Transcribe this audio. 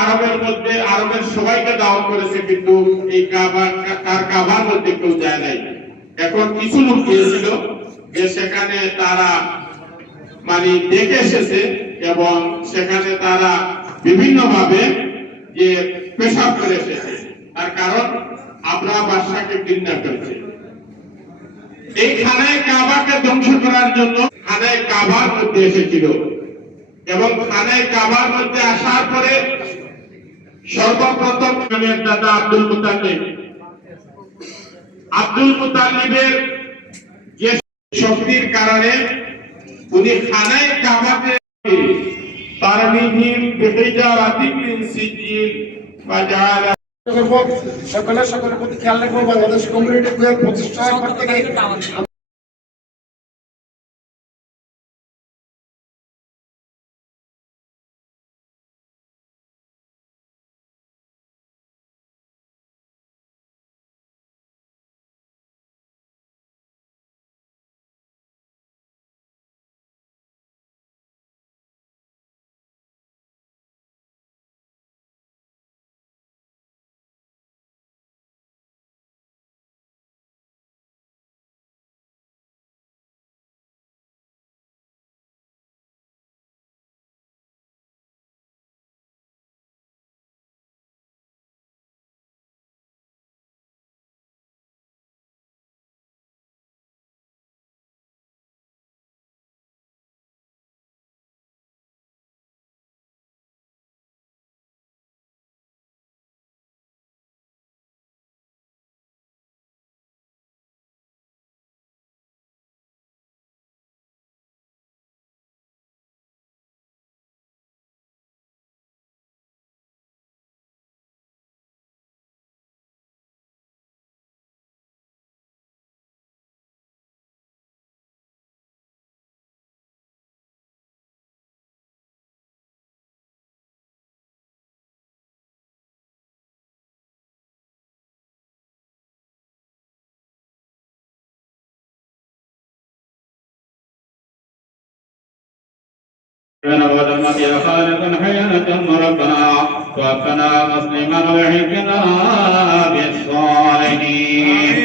আরবের সবাইকে দাওয়াত করেছে, কিন্তু এই কাবার মধ্যে কেউ যায় নাই। এখন কিছু লোক গিয়েছিল যে সেখানে তারা মানে দেখে এসেছে এবং সেখানে তারা বিভিন্ন ভাবে যে পেশাব করে এসেছে। তার কারণ আমরা বাদশাকে ঘৃণা করেছি। এই খানায় কাবাকে ধ্বংস করার জন্য খানায় কাবার মধ্যে এসেছিল এবং খানায় কাবার মধ্যে আসার পরে সর্বপ্রথম দাদা আব্দুল মুতাল্লিবের যে শক্তির কারণে উনি খানায় কাবাতে তারমিহিম বিহিজারাতিন মিন সিজিল ফাজালা সকলের প্রতি খেয়াল রাখবো। বাংলাদেশ কমিউনিটি প্রতিষ্ঠা করতে গিয়ে ونعوذ يا خالق حياة ربنا توفنا مسلما وحكنا بالصالحين.